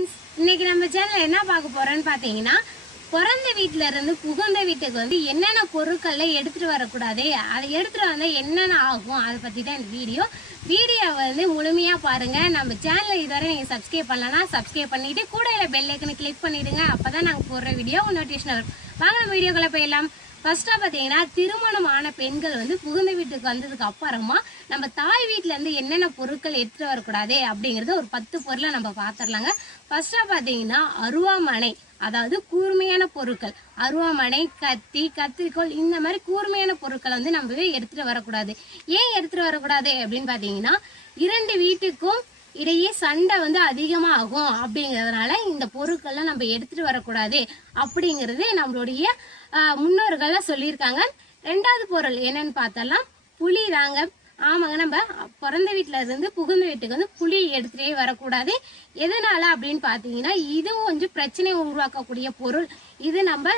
Friends இன்னைக்கு நம்ம channel என்ன பார்க்க போறோம்னு பார்த்தீங்கன்னா பிறந்த வீட்டில் இருந்து புகுந்த வீட்டுக்கு வந்து என்னென்ன பொருட்கள்லாம் எடுத்துட்டு வரக்கூடாது அதை எடுத்துட்டு வந்தா என்னென்ன ஆகும் அதை பத்தி தான் இந்த வீடியோ. வீடியோ வந்து முழுமையா பாருங்க. நம்ம சேனலை இதுவரை நீங்க சப்ஸ்கிரைப் பண்ணலன்னா சப்ஸ்கிரைப் பண்ணிட்டு கூட இல்லை பெல் ஐக்கனை கிளிக் பண்ணிடுங்க. அப்பதான் நாங்கள் போடுற வீடியோ நோட்டிஃபிகேஷன் வரும். வாங்க நம்ம வீடியோக்குள்ள போயிடலாம். ஃபர்ஸ்டா பாத்தீங்கன்னா ஆன பெண்கள் வந்து புகுந்த வீட்டுக்கு வந்ததுக்கு அப்புறமா நம்ம தாய் வீட்ல இருந்து என்னென்ன பொருட்கள் எடுத்துட்டு வரக்கூடாது அப்படிங்கறத ஒரு பத்து பொருளை நம்ம பாத்திரலாங்க. ஃபர்ஸ்டா பாத்தீங்கன்னா அருவாமனை அதாவது கூர்மையான பொருட்கள். அருவாமனை கத்தி கத்திரிக்கோல் இந்த மாதிரி கூர்மையான பொருட்களை வந்து நம்ம எடுத்துட்டு வரக்கூடாது. ஏன் எடுத்துட்டு வரக்கூடாது அப்படின்னு பாத்தீங்கன்னா இரண்டு வீட்டுக்கும் இடையே சண்டை வந்து அதிகமாகும் ஆகும் இந்த பொருட்கள்லாம் நம்ம எடுத்துட்டு வரக்கூடாது அப்படிங்கறது நம்மளுடைய முன்னோர்கள்லாம் சொல்லியிருக்காங்க. ரெண்டாவது பொருள் என்னன்னு பார்த்தலாம் புளி தாங்க. ஆமாங்க நம்ம பிறந்த வீட்ல இருந்து புகுந்த வீட்டுக்கு வந்து புளி எடுத்துட்டே வரக்கூடாது. எதனால அப்படின்னு பாத்தீங்கன்னா இதுவும் கொஞ்சம் பிரச்சனையை உருவாக்கக்கூடிய பொருள். இது நம்ம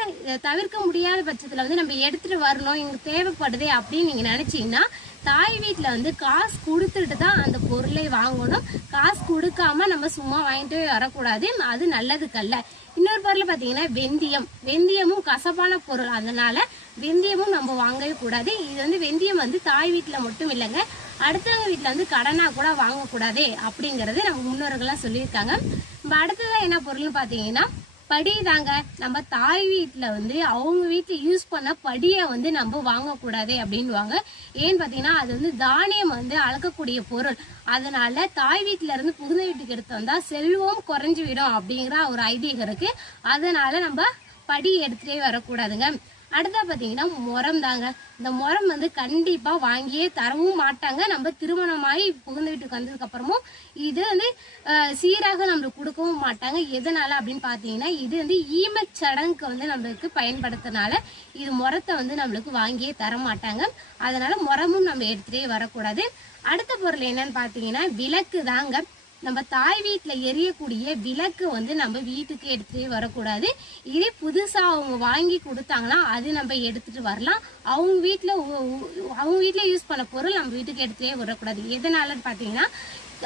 தவிர்க்க முடியாத பட்சத்துல வந்து நம்ம எடுத்துட்டு வரணும் இங்க தேவைப்படுதே அப்படின்னு நீங்க நினைச்சீங்கன்னா தாய் வீட்டில் வந்து காசு கொடுத்துட்டு தான் அந்த பொருளை வாங்கணும். காசு கொடுக்காம நம்ம சும்மா வாங்கிட்டு வரக்கூடாது. அது நல்லதுக்கல்ல. இன்னொரு பொருள் பார்த்தீங்கன்னா வெந்தயம். வெந்தயமும் கசப்பான பொருள். அதனால வெந்தயமும் நம்ம வாங்கவே கூடாது. இது வந்து வெந்தயம் வந்து தாய் வீட்டில் மட்டும் இல்லைங்க. அடுத்தவங்க வீட்டில் வந்து கடனாக கூட வாங்கக்கூடாது அப்படிங்கிறது நம்ம முன்னோர்கள்லாம் சொல்லியிருக்காங்க. நம்ம அடுத்ததாக என்ன பொருள்னு பார்த்தீங்கன்னா படி தாங்க நம்ம தாய் வீட்டில் வந்து அவங்க வீட்டில் யூஸ் பண்ண படியை வந்து நம்ம வாங்கக்கூடாது அப்படின்னுவாங்க. ஏன்னு பார்த்தீங்கன்னா அது வந்து தானியம் வந்து அளக்கக்கூடிய பொருள். அதனால தாய் வீட்ல இருந்து புகுந்த வீட்டுக்கு எடுத்து வந்தால் செல்வம் குறைஞ்சி விடும் அப்படிங்கிற ஒரு ஐதீகம் இருக்குது அதனால நம்ம படி எடுத்துகிட்டே வரக்கூடாதுங்க. அடுத்தா பார்த்தீங்கன்னா முறம் தாங்க. இந்த முறம் வந்து கண்டிப்பாக வாங்கியே தரவும் மாட்டாங்க. நம்ம திருமணமாகி புகுந்த வீட்டுக்கு வந்ததுக்கப்புறமும் இது வந்து சீராக நம்மளுக்கு கொடுக்கவும் மாட்டாங்க. எதனால் அப்படின்னு பார்த்தீங்கன்னா இது வந்து ஈமச்சடங்குக்கு வந்து நம்மளுக்கு பயன்படுத்தினால இது முறத்தை வந்து நம்மளுக்கு வாங்கியே தர மாட்டாங்க. அதனால் முறமும் நம்ம எடுத்துகிட்டே வரக்கூடாது. அடுத்த பொருள் என்னன்னு பார்த்தீங்கன்னா விளக்கு தாங்க. நம்ம தாய் வீட்டில் எரியக்கூடிய விளக்கு வந்து நம்ம வீட்டுக்கு எடுத்துகிட்டே வரக்கூடாது. இதே புதுசாக அவங்க வாங்கி கொடுத்தாங்கன்னா அது நம்ம எடுத்துகிட்டு வரலாம். அவங்க வீட்டில் அவங்க வீட்டில் யூஸ் பண்ண பொருள் நம்ம வீட்டுக்கு எடுத்துகிட்டே வரக்கூடாது. எதனாலன்னு பார்த்தீங்கன்னா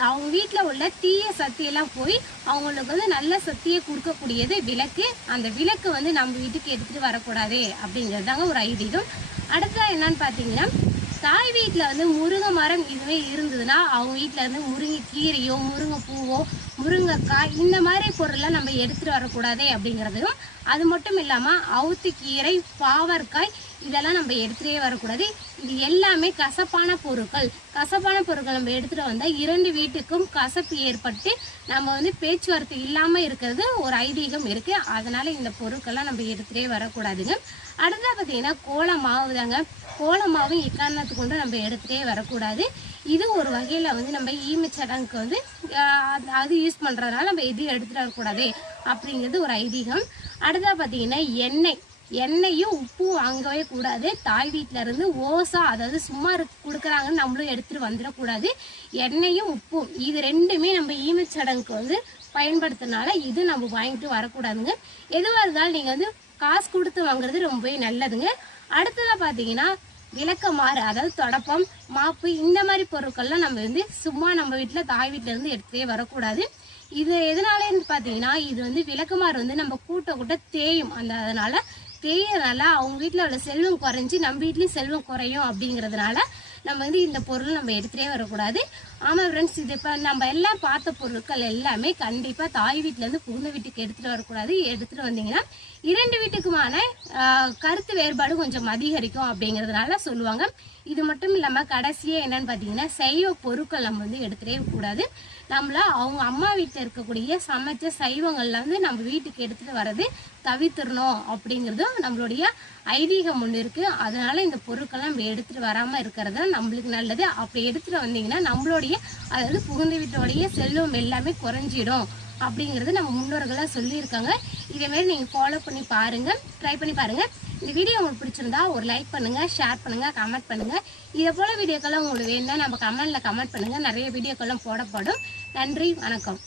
அவங்க வீட்டில் உள்ள தீய சக்தியெல்லாம் போய் அவங்களுக்கு வந்து நல்ல சக்தியை கொடுக்கக்கூடியது விளக்கு. அந்த விளக்கு வந்து நம்ம வீட்டுக்கு எடுத்துகிட்டு வரக்கூடாது அப்படிங்கிறது தாங்க ஒரு ஐதீகம். அடுத்தது என்னன்னு பார்த்தீங்கன்னா தாய் வீட்டில் வந்து முருங்கை மரம் இதுவே இருந்ததுன்னா அவங்க வீட்டில் இருந்து முருங்கை கீரையோ முருங்கை பூவோ முருங்கைக்காய் இந்த மாதிரி பொருள்லாம் நம்ம எடுத்துகிட்டு வரக்கூடாது அப்படிங்கிறதும் அது மட்டும் இல்லாமல் அவுத்து கீரை பாவற்காய் இதெல்லாம் நம்ம எடுத்துகிட்டே வரக்கூடாது. இது எல்லாமே கசப்பான பொருட்கள். கசப்பான பொருட்கள் நம்ம எடுத்துகிட்டு வந்தால் இரண்டு வீட்டுக்கும் கசப்பு ஏற்பட்டு நம்ம வந்து பேச்சுவார்த்தை இல்லாமல் இருக்கிறது ஒரு ஐதீகம் இருக்குது அதனால் இந்த பொருட்கள்லாம் நம்ம எடுத்துகிட்டே வரக்கூடாதுங்க. அடுத்தது பார்த்தீங்கன்னா கோல மாவு தாங்க கோலமாகவும் மாவு கொண்டு நம்ம எடுத்துகிட்டே வரக்கூடாது. இது ஒரு வகையில் வந்து நம்ம ஈமச்சடங்குக்கு வந்து அது- அது யூஸ் பண்ணுறதுனால நம்ம எதுவும் எடுத்துகிட்டு வரக்கூடாது அப்படிங்கிறது ஒரு ஐதீகம். அடுத்தா பார்த்தீங்கன்னா எண்ணெய். எண்ணெயும் உப்பும் வாங்கவே கூடாது. தாய் வீட்ல இருந்து ஓசா அதாவது சும்மா கொடுக்குறாங்கன்னு நம்மளும் எடுத்துட்டு வந்துடக்கூடாது. எண்ணெயும் உப்பும் இது ரெண்டுமே நம்ம ஈமச்சடங்குக்கு வந்து பயன்படுத்தினால இது நம்ம வாங்கிட்டு வரக்கூடாதுங்க. எதுவாக இருந்தாலும் நீங்கள் வந்து காசு கொடுத்து வாங்குறது ரொம்பவே நல்லதுங்க. அடுத்ததாக பார்த்தீங்கன்னா விளக்கமாறு அதாவது தொடப்பம் மாப்பு இந்த மாதிரி பொருட்கள்லாம் நம்ம வந்து சும்மா நம்ம வீட்டில் தாய் வீட்டிலேருந்து எடுத்துகிட்டே வரக்கூடாது. இது எதனாலேன்னு பார்த்தீங்கன்னா இது வந்து விளக்கமாறு வந்து நம்ம கூட்ட கூட்ட தேயும். அந்த அதனால் தேயறனால அவங்க வீட்டில் உள்ள செல்வம் குறைஞ்சி நம்ம வீட்லேயும் செல்வம் குறையும் அப்படிங்கிறதுனால நம்ம வந்து இந்த பொருள் நம்ம எடுத்துகிட்டே வரக்கூடாது. ஆமாம் ஃப்ரெண்ட்ஸ் இது இப்போ நம்ம எல்லாம் பார்த்த பொருட்கள் எல்லாமே கண்டிப்பாக தாய் வீட்டிலேருந்து புகுந்த வீட்டுக்கு எடுத்துகிட்டு வரக்கூடாது. எடுத்துகிட்டு வந்தீங்கன்னா இரண்டு வீட்டுக்குமான கருத்து வேறுபாடு கொஞ்சம் அதிகரிக்கும் அப்படிங்கிறதுனால சொல்லுவாங்க. இது மட்டும் இல்லாமல் கடைசியாக என்னன்னு பார்த்தீங்கன்னா சைவ பொருட்கள் நம்ம வந்து எடுத்துகிட்டே கூடாது நம்மள அவங்க அம்மா வீட்டில் இருக்கக்கூடிய சமைச்ச சைவங்கள்ல வந்து நம்ம வீட்டுக்கு எடுத்துகிட்டு வர்றது தவிர்த்திடணும் அப்படிங்கிறதும் நம்மளுடைய ஐதீகம் ஒன்று இருக்குது அதனால் இந்த பொருட்கள்லாம் நம்ம எடுத்துகிட்டு வராமல் இருக்கிறது தான் நம்மளுக்கு நல்லது. அப்படி எடுத்துகிட்டு வந்தீங்கன்னா நம்மளுடைய அதாவது புகுந்த வீட்டோடைய செல்வம் எல்லாமே குறைஞ்சிடும் அப்படிங்கிறது நம்ம முன்னோர்களாக சொல்லியிருக்காங்க. இதேமாரி நீங்கள் ஃபாலோ பண்ணி பாருங்கள் ட்ரை பண்ணி பாருங்கள் இந்த வீடியோ உங்களுக்கு பிடிச்சிருந்தா ஒரு லைக் பண்ணுங்கள் ஷேர் பண்ணுங்கள் கமெண்ட் பண்ணுங்கள் இதை போல் வீடியோக்கெல்லாம் உங்களுக்கு வேணும்னா நம்ம கமெண்டில் கமெண்ட் பண்ணுங்கள் நிறைய வீடியோக்கெல்லாம் போடப்படும். நன்றி வணக்கம்.